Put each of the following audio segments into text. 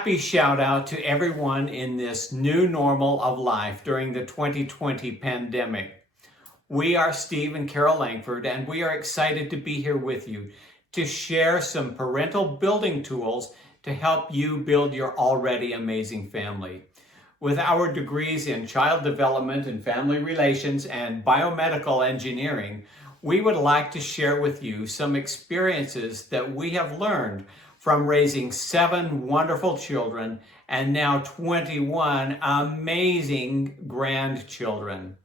happy shout out to everyone in this new normal of life during the 2020 pandemic. We are Steve and Carol Langford, and we are excited to be here with you to share some parental building tools to help you build your already amazing family. With our degrees in child development and family relations and biomedical engineering, we would like to share with you some experiences that we have learned from raising 7 wonderful children and now 21 amazing grandchildren.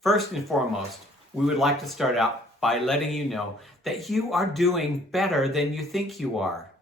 First and foremost, we would like to start out by letting you know that you are doing better than you think you are.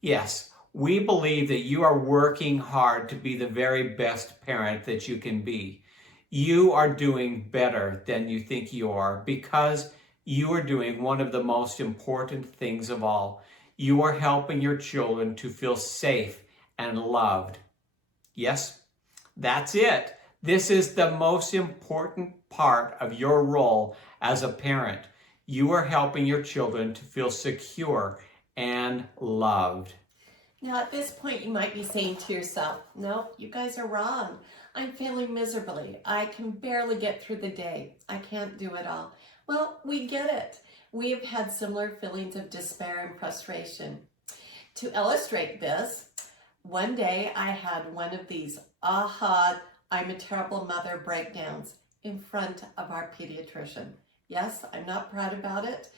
Yes, we believe that you are working hard to be the very best parent that you can be. You are doing better than you think you are because you are doing one of the most important things of all. You are helping your children to feel safe and loved. Yes, that's it. This is the most important part of your role as a parent. You are helping your children to feel secure and loved. Now, at this point, you might be saying to yourself, no, you guys are wrong. I'm failing miserably. I can barely get through the day. I can't do it all. Well, we get it. We have had similar feelings of despair and frustration. To illustrate this, one day I had one of these I'm a terrible mother breakdowns in front of our pediatrician. Yes, I'm not proud about it,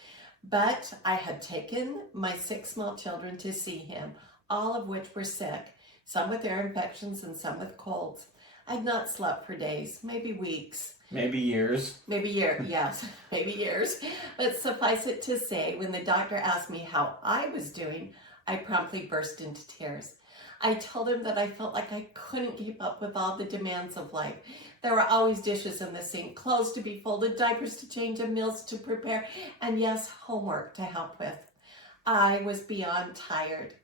but I had taken my 6 small children to see him, all of which were sick, some with ear infections and some with colds. I'd not slept for days, maybe weeks. Maybe years. Yes, maybe years. But suffice it to say, when the doctor asked me how I was doing, I promptly burst into tears. I told him that I felt like I couldn't keep up with all the demands of life. There were always dishes in the sink, clothes to be folded, diapers to change, and meals to prepare, and yes, homework to help with. I was beyond tired.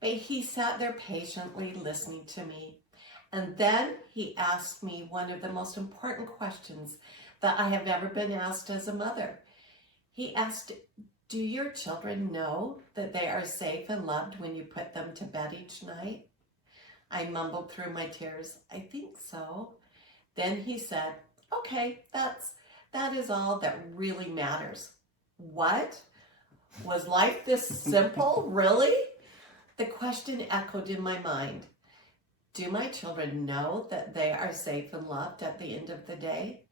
But he sat there patiently listening to me. And then he asked me one of the most important questions that I have ever been asked as a mother. He asked, do your children know that they are safe and loved when you put them to bed each night? I mumbled through my tears, I think so. Then he said, okay, that is all that really matters. What? Was life this simple, really? The question echoed in my mind. Do my children know that they are safe and loved at the end of the day?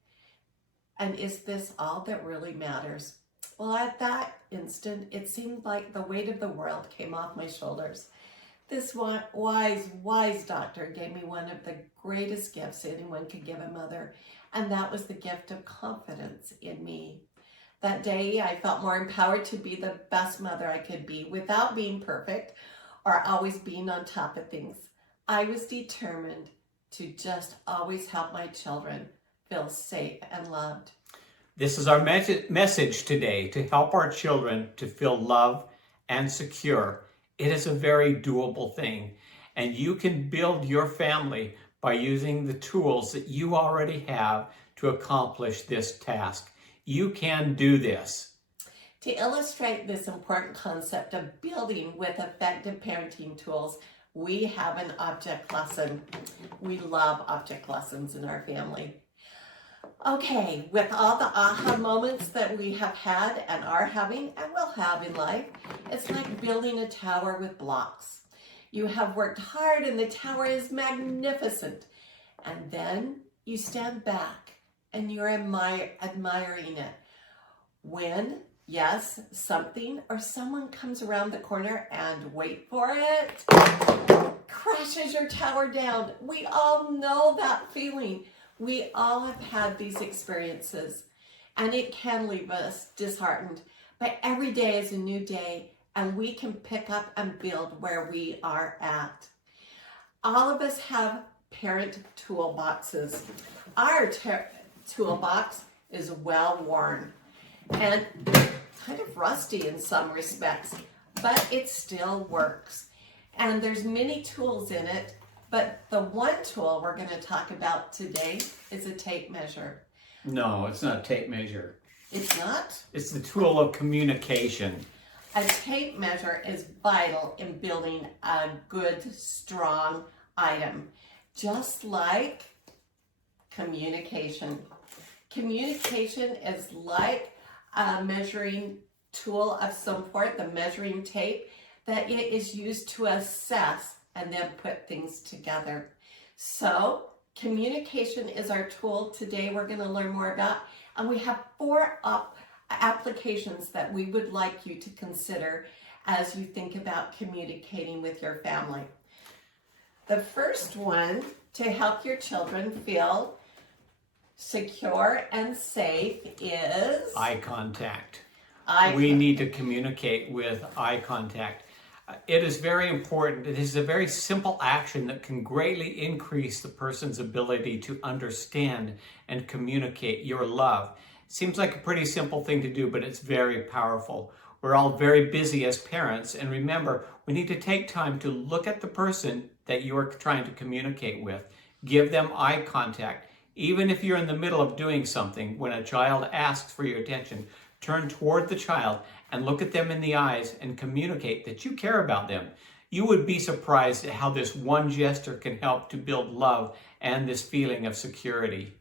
And is this all that really matters? Well, at that instant, it seemed like the weight of the world came off my shoulders. This wise doctor gave me one of the greatest gifts anyone could give a mother, and that was the gift of confidence in me. That day, I felt more empowered to be the best mother I could be without being perfect or always being on top of things. I was determined to just always help my children feel safe and loved. This is our message today, to help our children to feel loved and secure. It is a very doable thing, and you can build your family by using the tools that you already have to accomplish this task. You can do this. To illustrate this important concept of building with effective parenting tools, we have an object lesson. We love object lessons in our family. Okay, with all the aha moments that we have had and are having and will have in life, it's like building a tower with blocks. You have worked hard and the tower is magnificent. And then you stand back and you're admiring it. When, yes, something or someone comes around the corner and wait for it, crashes your tower down. We all know that feeling. We all have had these experiences, and it can leave us disheartened. But every day is a new day, and we can pick up and build where we are at. All of us have parent toolboxes. Our toolbox is well worn and kind of rusty in some respects, but it still works. And there's many tools in it, but the one tool we're going to talk about today is a tape measure. No, it's not a tape measure. It's not? It's the tool of communication. A tape measure is vital in building a good, strong item, just like communication. Communication is like a measuring tool of some sort, the measuring tape, that it is used to assess and then put things together. So communication is our tool today we're going to learn more about, and we have 4 applications that we would like you to consider as you think about communicating with your family. The first one, to help your children feel secure and safe, is Eye contact. eye We need to communicate with eye contact. It is very important. It is a very simple action that can greatly increase the person's ability to understand and communicate your love. Seems like a pretty simple thing to do, but it's very powerful. We're all very busy as parents, and remember, we need to take time to look at the person that you are trying to communicate with. Give them eye contact. Even if you're in the middle of doing something, when a child asks for your attention, turn toward the child and look at them in the eyes and communicate that you care about them. You would be surprised at how this one gesture can help to build love and this feeling of security.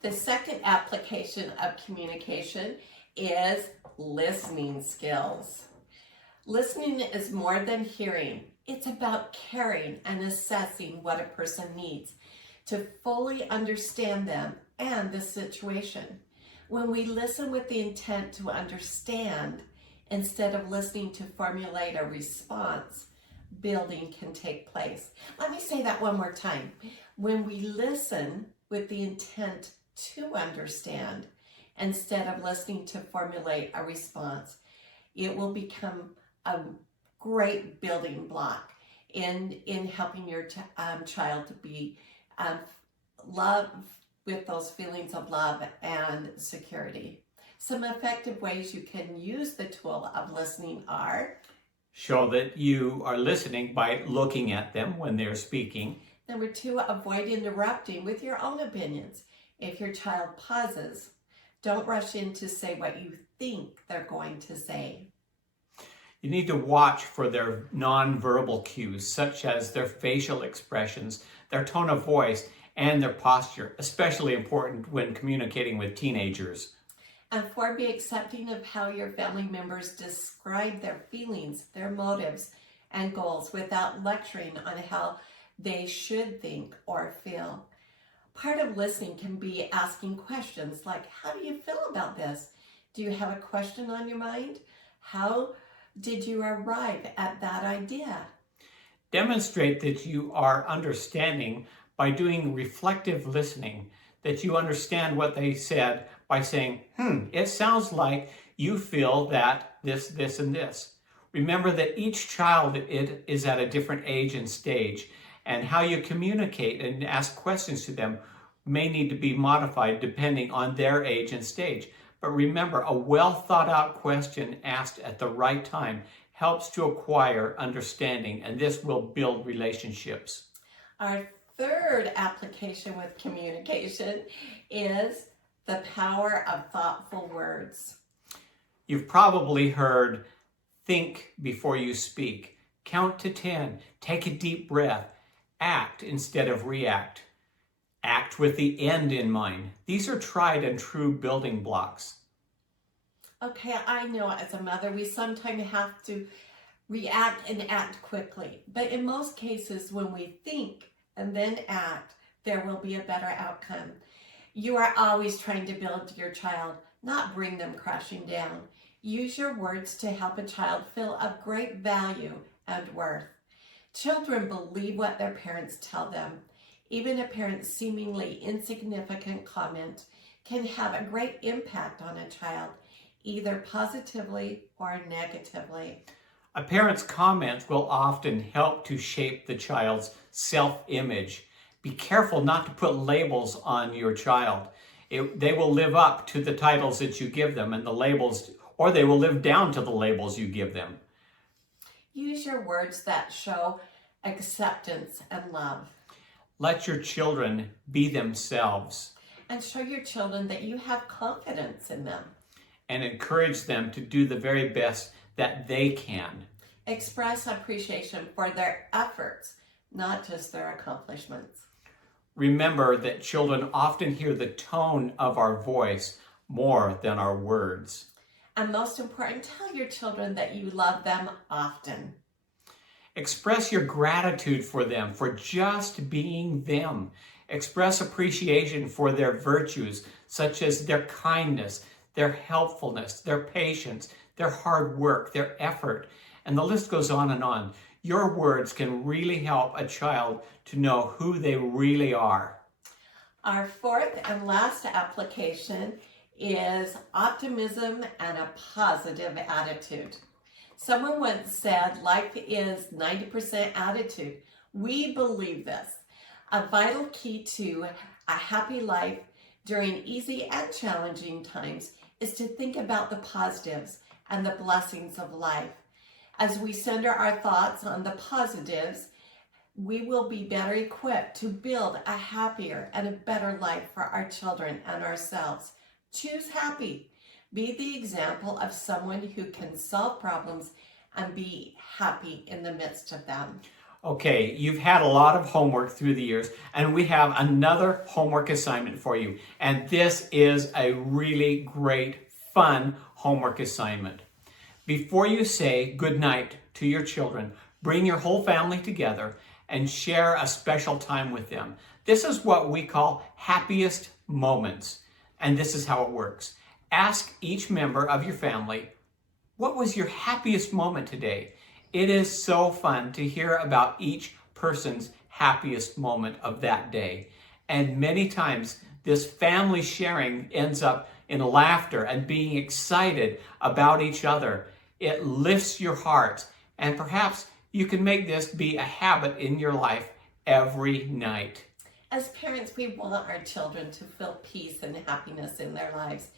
The second application of communication is listening skills. Listening is more than hearing. It's about caring and assessing what a person needs to fully understand them and the situation. When we listen with the intent to understand instead of listening to formulate a response, building can take place. Let me say that one more time. When we listen with the intent to understand instead of listening to formulate a response, it will become a great building block in helping your child to be love with those feelings of love and security. Some effective ways you can use the tool of listening are: show that you are listening by looking at them when they're speaking. Number 2, avoid interrupting with your own opinions. If your child pauses, don't rush in to say what you think they're going to say. You need to watch for their nonverbal cues, such as their facial expressions, their tone of voice, and their posture, especially important when communicating with teenagers. And 4, be accepting of how your family members describe their feelings, their motives, and goals without lecturing on how they should think or feel. Part of listening can be asking questions like, how do you feel about this? Do you have a question on your mind? How did you arrive at that idea? Demonstrate that you are understanding by doing reflective listening, that you understand what they said by saying, it sounds like you feel that this, and this. Remember that each child is at a different age and stage, and how you communicate and ask questions to them may need to be modified depending on their age and stage. But remember, a well thought out question asked at the right time helps to acquire understanding, and this will build relationships. Our third application with communication is the power of thoughtful words. You've probably heard, think before you speak, count to 10, take a deep breath, act instead of react, act with the end in mind. These are tried and true building blocks. Okay, I know as a mother, we sometimes have to react and act quickly. But in most cases, when we think and then act, there will be a better outcome. You are always trying to build your child, not bring them crashing down. Use your words to help a child feel of great value and worth. Children believe what their parents tell them. Even a parent's seemingly insignificant comment can have a great impact on a child, either positively or negatively. A parent's comments will often help to shape the child's self-image. Be careful not to put labels on your child. They will live up to the titles that you give them and the labels, or they will live down to the labels you give them. Use your words that show acceptance and love. Let your children be themselves. And show your children that you have confidence in them. And encourage them to do the very best that they can. Express appreciation for their efforts, not just their accomplishments. Remember that children often hear the tone of our voice more than our words. And most important, tell your children that you love them often. Express your gratitude for them, for just being them. Express appreciation for their virtues, such as their kindness, their helpfulness, their patience, their hard work, their effort, and the list goes on and on. Your words can really help a child to know who they really are. Our fourth and last application is optimism and a positive attitude. Someone once said life is 90% attitude. We believe this. A vital key to a happy life during easy and challenging times is to think about the positives and the blessings of life. As we center our thoughts on the positives, we will be better equipped to build a happier and a better life for our children and ourselves. Choose happy. Be the example of someone who can solve problems and be happy in the midst of them. Okay, you've had a lot of homework through the years, and we have another homework assignment for you. And this is a really great, fun homework assignment. Before you say good night to your children, bring your whole family together and share a special time with them. This is what we call happiest moments. And this is how it works. Ask each member of your family, what was your happiest moment today? It is so fun to hear about each person's happiest moment of that day. And many times this family sharing ends up in laughter and being excited about each other. It lifts your heart, and perhaps you can make this be a habit in your life every night. As parents, we want our children to feel peace and happiness in their lives.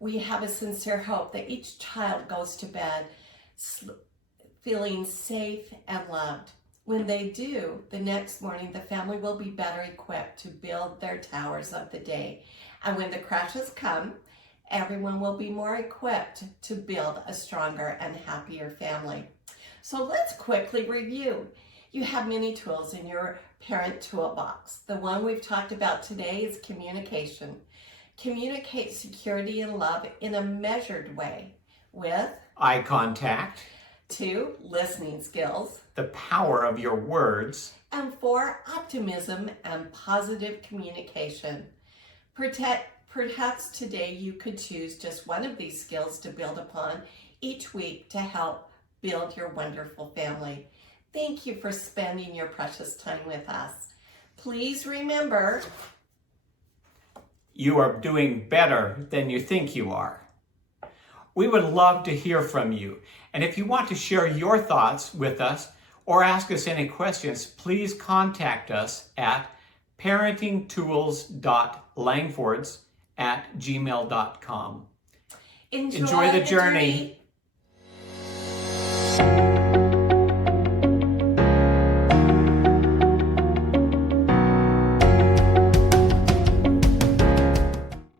We have a sincere hope that each child goes to bed feeling safe and loved. When they do, the next morning, the family will be better equipped to build their towers of the day. And when the crashes come, everyone will be more equipped to build a stronger and happier family. So let's quickly review. You have many tools in your parent toolbox. The one we've talked about today is communication. Communicate security and love in a measured way with Eye contact, 2, listening skills, the power of your words, and 4, optimism and positive communication. Perhaps today you could choose just one of these skills to build upon each week to help build your wonderful family. Thank you for spending your precious time with us. Please remember, you are doing better than you think you are. We would love to hear from you. And if you want to share your thoughts with us or ask us any questions, please contact us at parentingtools.langfords@gmail.com. enjoy the journey.